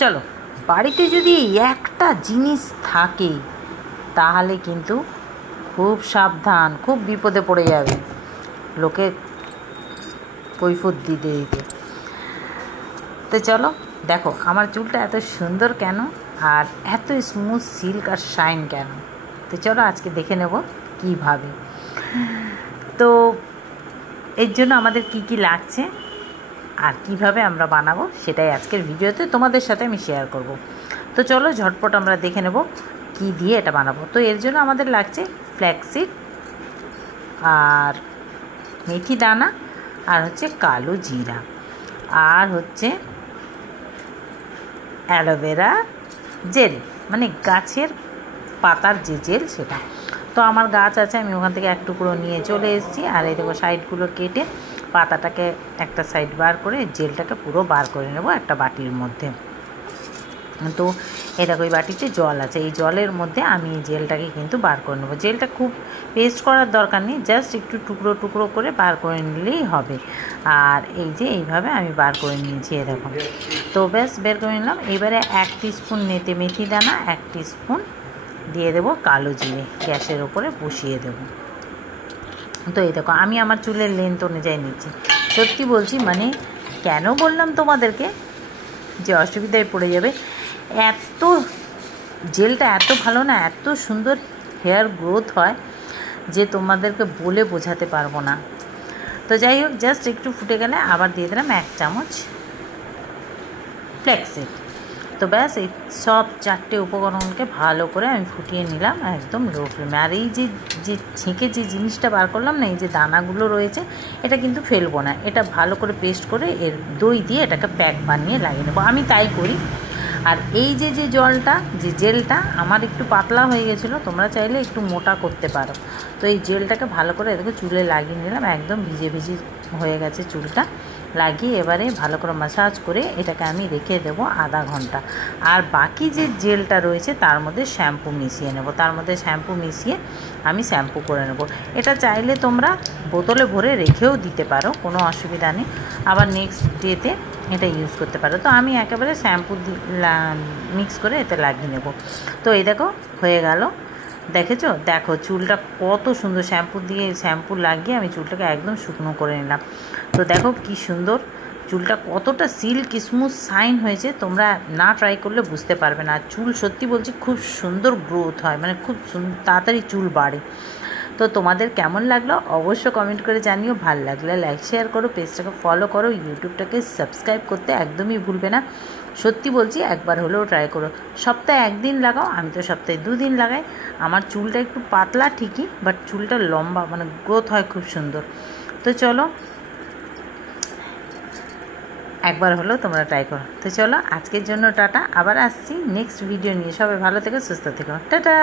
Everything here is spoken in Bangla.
চলো, বাড়িতে যদি একটা জিনিস থাকে তাহলে কিন্তু খুব সাবধান, খুব বিপদে পড়ে যাবে লোকে কৈফিয়ত দিতে দিতে। তো চলো দেখো আমার চুলটা এত সুন্দর কেন, আর এত স্মুথ সিল্ক আর শাইন কেন। তো চলো আজকে দেখে নেব কীভাবে। তো এর জন্য আমাদের কি কি লাগছে আর কিভাবে আমরা বানাবো সেটাই আজকের ভিডিওতে তোমাদের সাথে আমি শেয়ার করব। তো চলো ঝটপট আমরা দেখে নেব কি দিয়ে এটা বানাবো। তো এর জন্য আমাদের লাগছে ফ্ল্যাক্সিড আর মেথি দানা আর হচ্ছে কালো জিরা আর হচ্ছে অ্যালোভেরা জেল, মানে গাছের পাতার যে জেল সেটা। তো আমার গাছ আছে, আমি ওখান থেকে এক টুকরো নিয়ে চলে এসেছি। আর এই দেখো সাইডগুলো কেটে পাতাটাকে একটা সাইড বার করে জেলটাকে পুরো বার করে নেব একটা বাটির মধ্যে। তো এই দেখো এই বাটিতে জল আছে, এই জলের মধ্যে আমি এই জেলটাকে কিন্তু বার করে নেবো। জেলটা খুব পেস্ট করার দরকার নেই, জাস্ট একটু টুকরো টুকরো করে বার করে নিলেই হবে। আর এই যে এইভাবে আমি বার করে নিয়েছি, এ দেখো। তো ব্যাস বের করে নিলাম। এবারে 1 টিস্পুন মেথি দানা, 1 টিস্পুন দিয়ে দেবো কালো জিরে, গ্যাসের ওপরে বসিয়ে দেবো। তো এই দেখো আমি আমার চুলের লেন্থ অনুযায়ী নিচ্ছি। সত্যি বলছি, মানে কেন বললাম তোমাদেরকে যে অসুবিধায় পড়ে যাবে, এত জেলটা এত ভালো না, এত সুন্দর হেয়ার গ্রোথ হয় যে তোমাদেরকে বলে বোঝাতে পারবো না। তো যাই হোক, জাস্ট একটু ফুটে গেলে আবার দিয়ে দিলাম 1 চামচ ফ্ল্যাক্সিড। তো ব্যাস এই সব 4টে উপকরণকে ভালো করে আমি ফুটিয়ে নিলাম একদম লো ফ্লেমে। আর এই যে ছেঁকে যে জিনিসটা বার করলাম না, এই যে দানাগুলো রয়েছে, এটা কিন্তু ফেলবো না, এটা ভালো করে পেস্ট করে এর দই দিয়ে এটাকে প্যাক বানিয়ে লাগিয়ে নেবো, আমি তাই করি। আর এই যে জলটা, যে জেলটা আমার একটু পাতলা হয়ে গেছিলো, তোমরা চাইলে একটু মোটা করতে পারো। তো এই জেলটাকে ভালো করে এটাকে চুলে লাগিয়ে নিলাম, একদম ভিজে হয়ে গেছে চুলটা। লাগিয়ে এবারে ভালো করে ম্যাসাজ করে এটাকে আমি রেখে দেবো আধা ঘন্টা। আর বাকি যে জেলটা রয়েছে তার মধ্যে শ্যাম্পু মিশিয়ে নেব, তার মধ্যে শ্যাম্পু মিশিয়ে আমি শ্যাম্পু করে নেব। এটা চাইলে তোমরা বোতলে ভরে রেখেও দিতে পারো, কোনো অসুবিধা নেই। আবার নেক্সট ডেতে এটা ইউজ করতে পারো। তো আমি একেবারে শ্যাম্পু মিক্স করে এতে লাগিয়ে নেব। তো এই দেখো হয়ে গেল, দেখেছো? দেখো চুলটা কত সুন্দর, শ্যাম্পু লাগিয়ে আমি চুলটাকে একদম শুকনো করে নিলাম। তো দেখো কি সুন্দর চুলটা, কতটা সিল্ক স্মুথ শাইন হয়েছে, তোমরা না ট্রাই করলে বুঝতে পারবে না। চুল সত্যি বলছি খুব সুন্দর গ্রোথ হয়, মানে খুব তাড়াতাড়ি চুল বাড়ে। তো তোমাদের কেমন লাগলো অবশ্য কমেন্ট করে জানিও। ভালো লাগলে লাইক শেয়ার করো, পেজটাকে ফলো করো, ইউটিউবটাকে সাবস্ক্রাইব করতে একদমই ভুলবে না। সত্যি বলছি একবার হলেও ট্রাই করো। সপ্তাহে 1 দিন লাগাও, আমি তো সপ্তাহে 2 দিন লাগাই। আমার চুলটা একটু পাতলা ঠিকই, বাট চুলটা লম্বা, মানে গ্রোথ হয় খুব সুন্দর। তো চলো একবার হলেও তোমরা ট্রাই করো। তো চলো আজকের জন্য টাটা, আবার আসছি নেক্সট ভিডিও নিয়ে। সবাই ভালো থেকো, সুস্থ থেকো, টাটা।